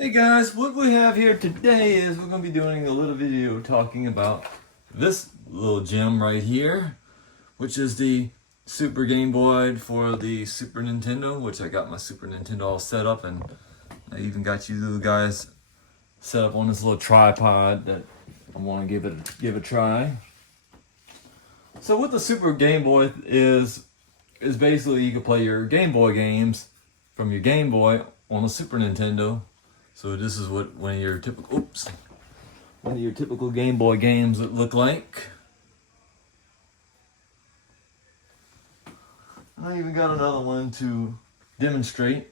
Hey guys, what we have here today is we're going to be doing a little video talking about this little gem right here, which is the Super Game Boy for the Super Nintendo, which I got my Super Nintendo all set up, and I even got you little guys set up on this little tripod that I want to give a try. So what the Super Game Boy is basically you can play your Game Boy games from your Game Boy on a Super Nintendo. So this is what one of your typical Game Boy games would look like. I even got another one to demonstrate.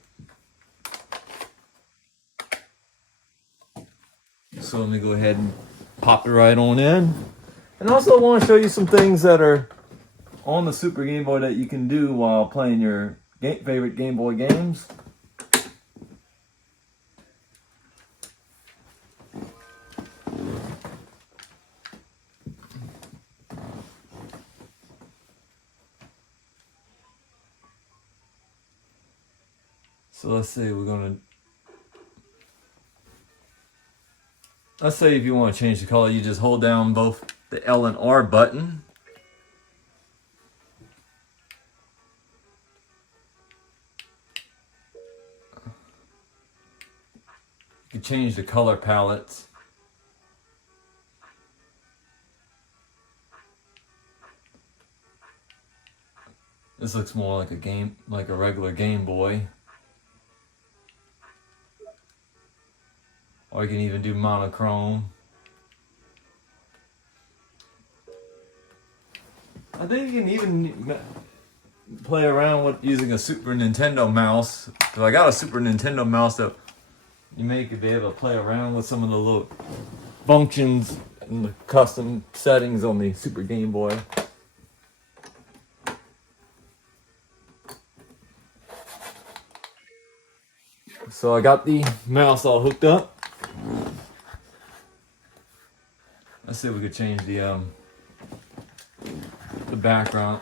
So let me go ahead and pop it right on in. And also I want to show you some things that are on the Super Game Boy that you can do while playing your favorite Game Boy games. So let's say if you want to change the color, you just hold down both the L and R button. You can change the color palettes. This looks more like a regular Game Boy. Or you can even do monochrome. I think you can even play around with using a Super Nintendo mouse. Because I got a Super Nintendo mouse that you could be able to play around with some of the little functions and the custom settings on the Super Game Boy. So I got the mouse all hooked up. Let's see if we could change the background.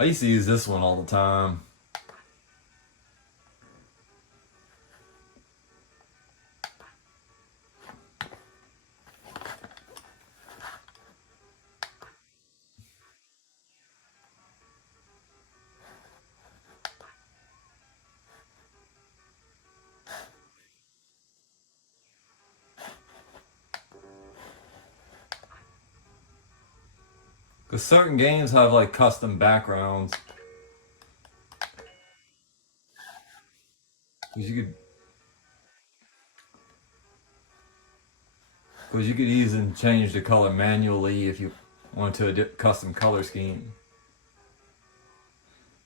I used to use this one all the time. Because certain games have like custom backgrounds. Because you could easily change the color manually if you want to a custom color scheme.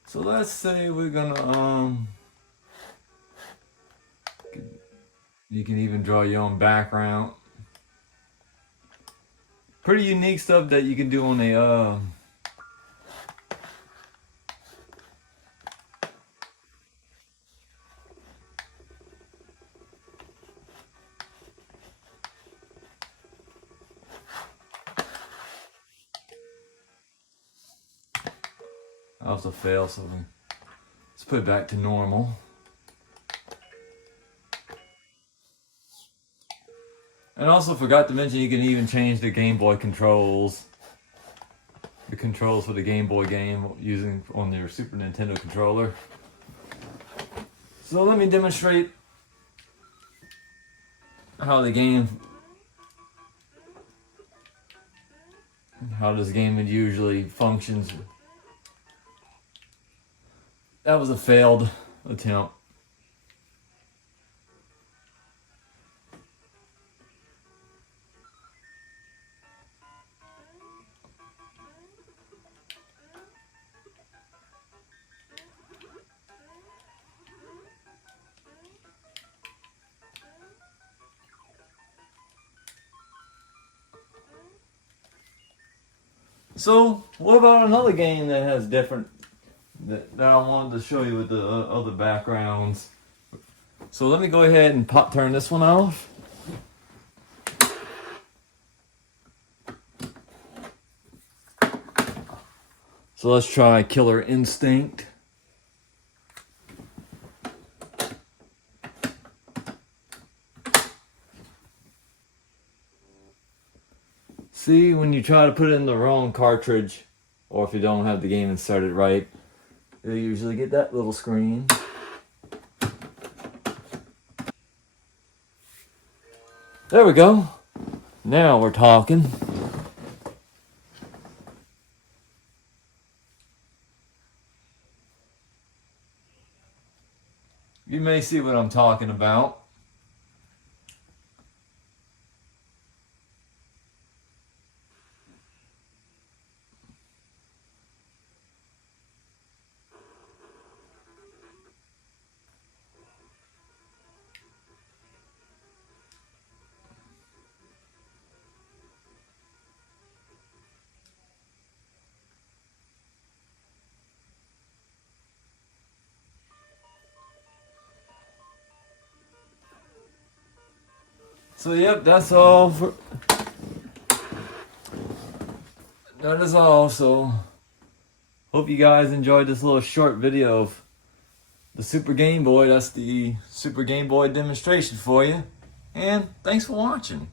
So let's say we're gonna you can even draw your own background. Pretty unique stuff that you can do on a I also fail, so let's put it back to normal. And also forgot to mention you can even change the Game Boy controls. The controls for the Game Boy game using on your Super Nintendo controller. So let me demonstrate how this game usually functions. That was a failed attempt. So, what about another game that has different that I wanted to show you with the other backgrounds. So let me go ahead and turn this one off. So let's try Killer Instinct. See, when you try to put it in the wrong cartridge, or if you don't have the game inserted right, you'll usually get that little screen. There we go. Now we're talking. You may see what I'm talking about. So yep, that's all for... That is all, so... Hope you guys enjoyed this little short video of the Super Game Boy. That's the Super Game Boy demonstration for you. And thanks for watching.